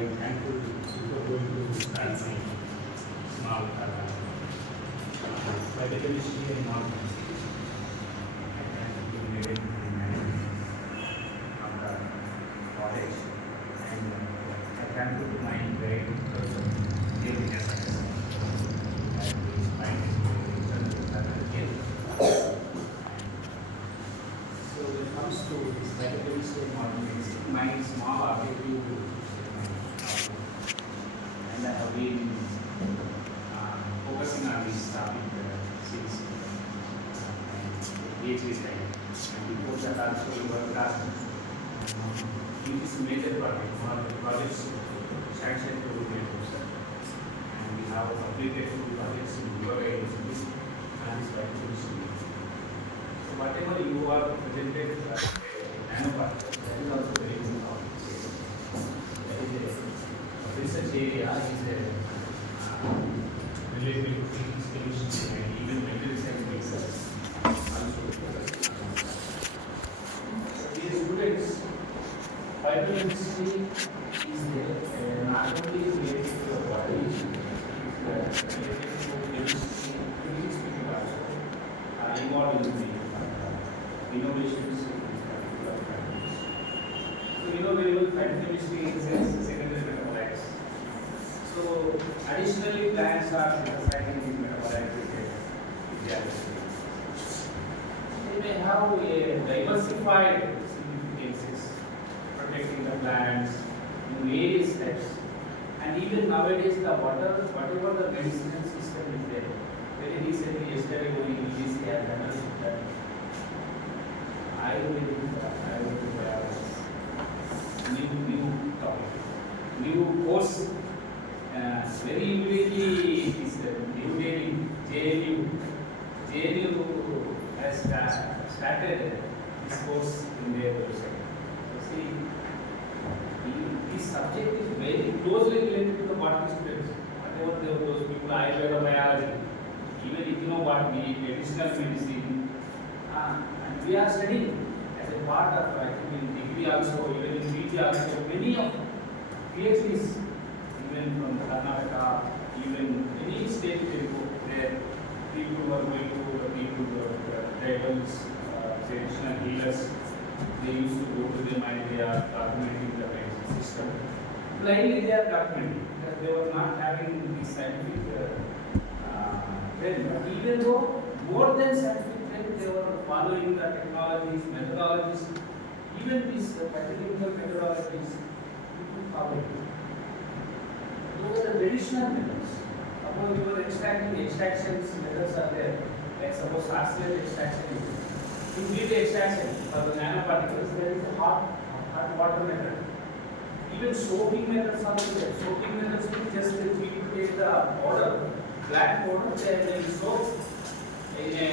am thankful before going to start my small biotechnology and models. I thank you very on the college and I thankful to my great person, David Evans, and his mind is very so when it comes to this biotechnology and models, my small objective and I have been focusing on this topic since PhD time. And before that also we worked on it is a major project, one of the projects sanctioned to Microsoft. And we have completed 2 projects in Yoga University and this biotechnology. So whatever you are presented nanoparticles, that is also very important. That is a research area is related to physics, chemistry, and even material science research. Dear students, biotechnology is not only related to the body issue, it is related to chemistry, physics, also involved in the innovations in this particular practice. So you know very well plant chemistry is secondary metabolites. So additionally plants are synthesizing these metabolites with the they may have a diversified significances protecting the plants in various steps. And even nowadays the whatever the medicinal system is there. Very recently, yesterday only EDC had announced that Ayurvedic biology, new topic, new course. Very immediately is New Delhi, JNU has started this course in their website. See, this subject is very closely related to the botany students. Whatever those people, Ayurveda biology, even ethnobotany, medicinal medicine, and we are studying as a part of, I think, in degree also, even in PG also, many of PhDs, even from Karnataka, even any state they go there, people who are going to the people who are tribals, traditional healers, they used to go to them and they are documenting the medicine system. Blindly they are documenting because they were not having the scientific trend. But even though more than scientific trend, they were following the technologies, methodologies, even these pathological methodologies, people follow it. Those are the traditional methods. Suppose you are extractions methods are there. Like suppose arsenic extraction. In heat extraction for the nanoparticles, there is a hot water method. Even soaking methods are there. Soaking methods means just we take the powder, black powder, then we soak in a